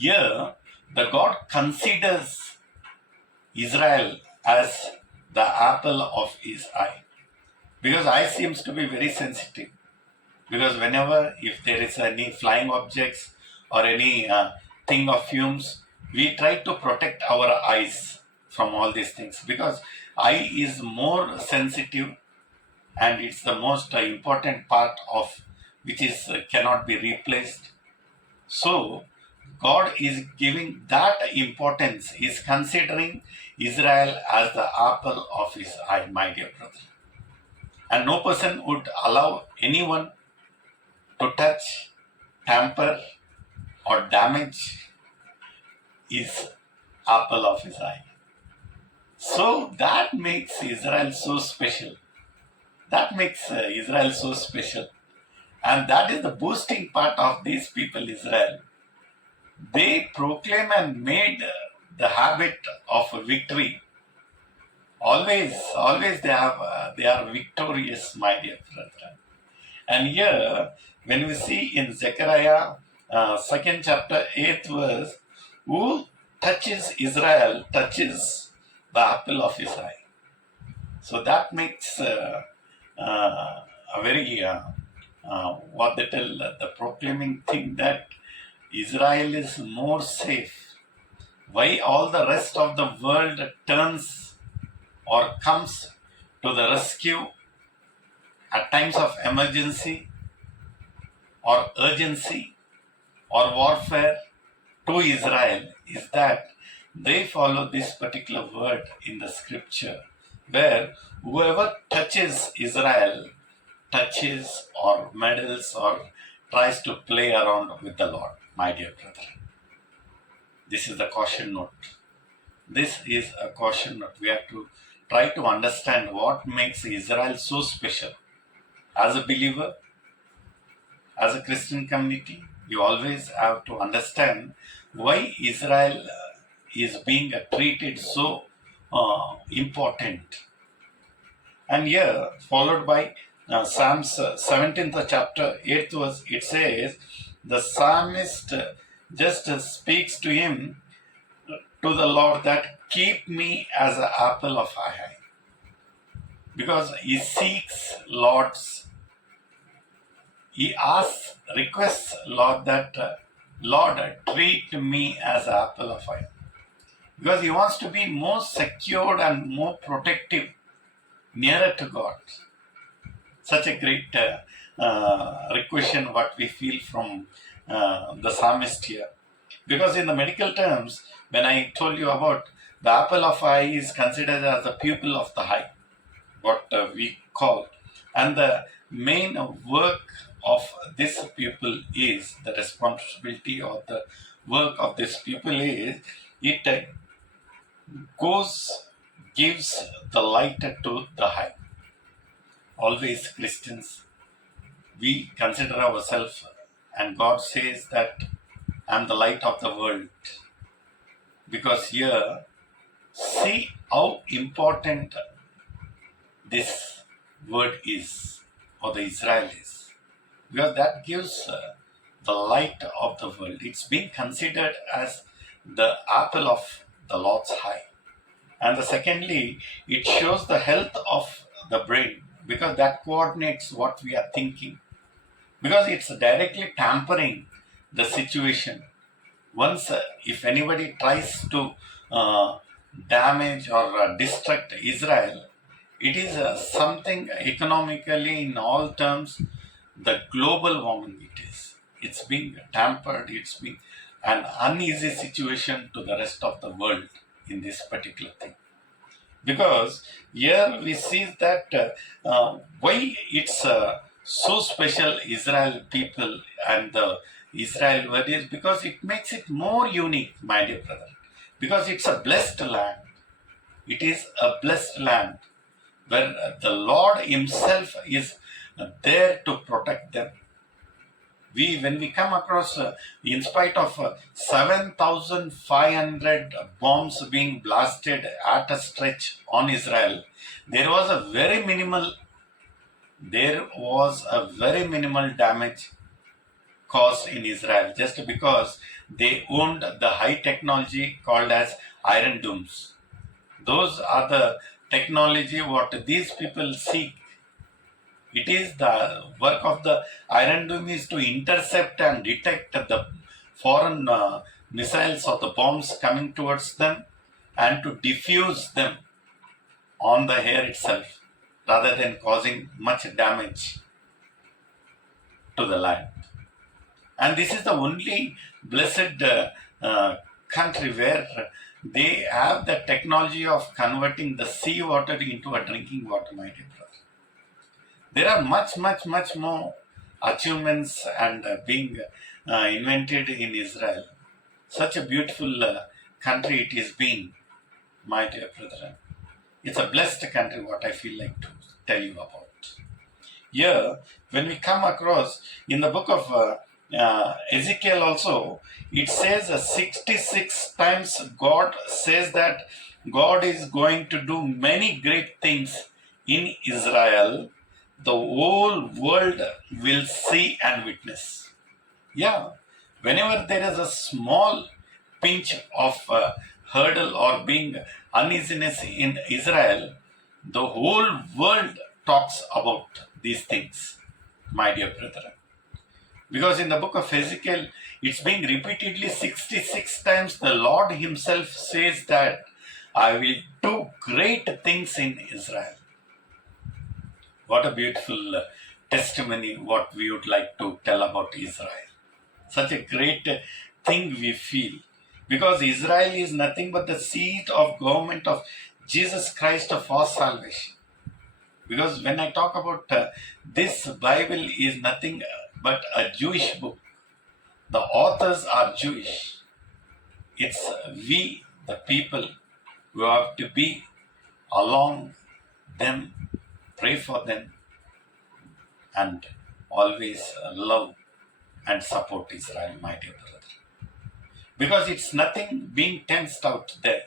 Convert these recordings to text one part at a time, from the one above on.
Here, the God considers Israel as the apple of his eye. Because eye seems to be very sensitive. Because whenever, if there is any flying objects or any thing of fumes, we try to protect our eyes from all these things. Because eye is more sensitive and it's the most important part of which is cannot be replaced. So God is giving that importance, is considering Israel as the apple of his eye, my dear brother. And no person would allow anyone to touch, tamper, or damage his apple of his eye. So that makes Israel so special. That makes Israel so special. And that is the boosting part of these people, Israel. They proclaim and made the habit of victory. Always they are victorious, my dear brethren. And here, when we see in Zechariah, 2nd chapter, 8th verse, who touches Israel touches the apple of his eye. So that makes a very, what they tell, the proclaiming thing that Israel is more safe. Why all the rest of the world turns or comes to the rescue at times of emergency or urgency or warfare to Israel is that they follow this particular word in the scripture where whoever touches Israel touches or meddles or tries to play around with the Lord, my dear brother. This is the caution note. This is a caution note. We have to try to understand what makes Israel so special. As a believer, as a Christian community, you always have to understand why Israel is being treated so important. And here, followed by Psalms 17th chapter, 8th verse, it says, the psalmist just speaks to him, to the Lord, that keep me as an apple of eye. Because he seeks Lord's, he asks, requests Lord that, Lord, treat me as an apple of eye. Because he wants to be more secured and more protective, nearer to God. Such a great request what we feel from the psalmist here. Because in the medical terms, when I told you about the apple of eye is considered as the pupil of the eye, what we call. And the main work of this pupil is, the responsibility or the work of this pupil is, it gives the light to the eye. Always Christians, we consider ourselves, and God says that I'm the light of the world. Because here, see how important this word is, or the Israel is. Because that gives the light of the world. It's being considered as the apple of the Lord's eye. And secondly, it shows the health of the brain, because that coordinates what we are thinking. Because it's directly tampering the situation. Once, if anybody tries to damage or distract Israel, it is something economically, in all terms, the global warming it is. It's being tampered, it's being an uneasy situation to the rest of the world in this particular thing. Because here we see that why it's so special, Israel people and the Israel word is because it makes it more unique, my dear brother. Because it's a blessed land. It is a blessed land where the Lord Himself is there to protect them. When we come across, in spite of 7,500 bombs being blasted at a stretch on Israel, there was a very minimal damage caused in Israel, just because They owned the high technology called as iron domes. Those are the technology what these people seek. It is the work of the Iron Dome is to intercept and detect the foreign missiles or the bombs coming towards them and to diffuse them on the air itself rather than causing much damage to the land. And this is the only blessed country where they have the technology of converting the sea water into a drinking water, my dear brother. There are much more achievements and being invented in Israel. Such a beautiful country it is being, my dear brethren. It's a blessed country, what I feel like to tell you about. Here, when we come across in the book of Ezekiel also, it says 66 times God says that God is going to do many great things in Israel. The whole world will see and witness. Yeah, whenever there is a small pinch of hurdle or being uneasiness in Israel, the whole world talks about these things, my dear brethren. Because in the book of Ezekiel, it's being repeatedly 66 times the Lord Himself says that I will do great things in Israel. What a beautiful testimony, what we would like to tell about Israel. Such a great thing we feel. Because Israel is nothing but the seat of government of Jesus Christ for salvation. Because when I talk about this Bible is nothing but a Jewish book. The authors are Jewish. It's we, the people, who have to be along them, pray for them, and always love and support Israel, my dear brother. Because it's nothing being tensed out there.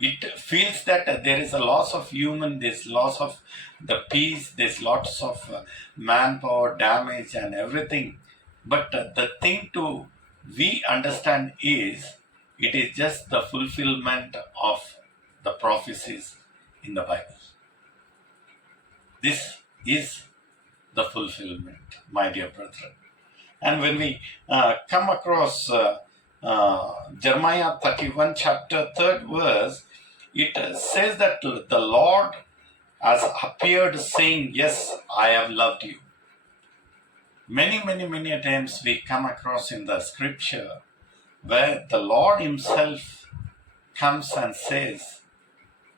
It feels that there is a loss of human, there's loss of the peace, there's lots of manpower, damage and everything. But the thing to we understand is it is just the fulfillment of the prophecies in the Bible. This is the fulfillment, my dear brethren. And when we come across Jeremiah 31 chapter 3rd verse, it says that the Lord has appeared saying, yes, I have loved you. Many times we come across in the scripture where the Lord Himself comes and says,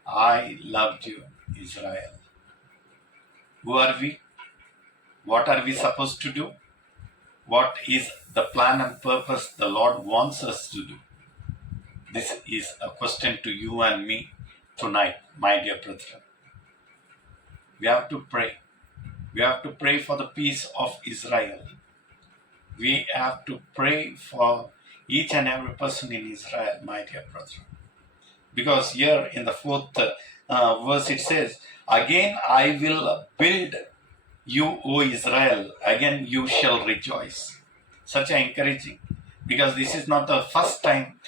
I loved you, Israel. Who are we? What are we supposed to do? What is the plan and purpose the Lord wants us to do? This is a question to you and me tonight, my dear brethren. We have to pray. We have to pray for the peace of Israel. We have to pray for each and every person in Israel, my dear brethren. Because here in the 4th verse it says, again I will build you, O Israel, again you shall rejoice. Such an encouraging, because this is not the first time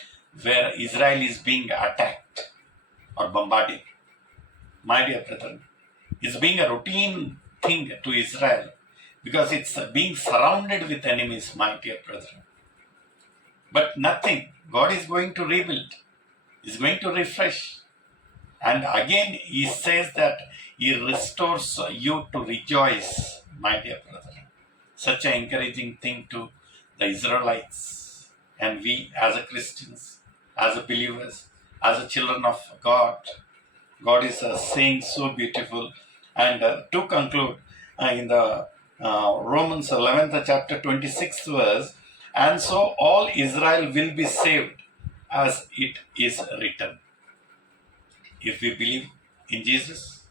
where Israel is being attacked or bombarded. My dear brethren, it's being a routine thing to Israel because it's being surrounded with enemies, my dear brethren. But nothing. God is going to rebuild. He's going to refresh. And again, He says that He restores you to rejoice, my dear brethren. Such an encouraging thing to the Israelites. And we as a Christians, as a believers, as a children of God, God is saying so beautiful. And to conclude, in the Romans 11th chapter 26th verse, and so all Israel will be saved as it is written. If we believe in Jesus,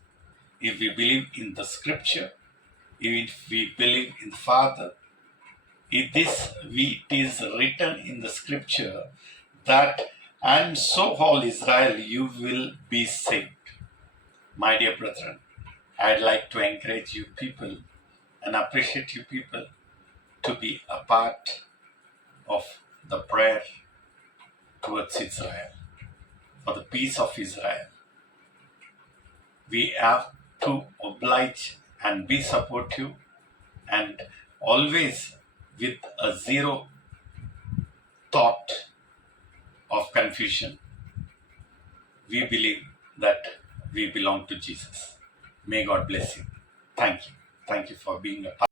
if we believe in the scripture, if we believe in the Father, it is written in the scripture that and so all Israel you will be saved. My dear brethren, I'd like to encourage you people and appreciate you people to be a part of the prayer towards Israel, for the peace of Israel. We have to oblige and be supportive, and always with a zero thought of confusion. We believe that we belong to Jesus. May God bless you. Thank you. Thank you for being a part.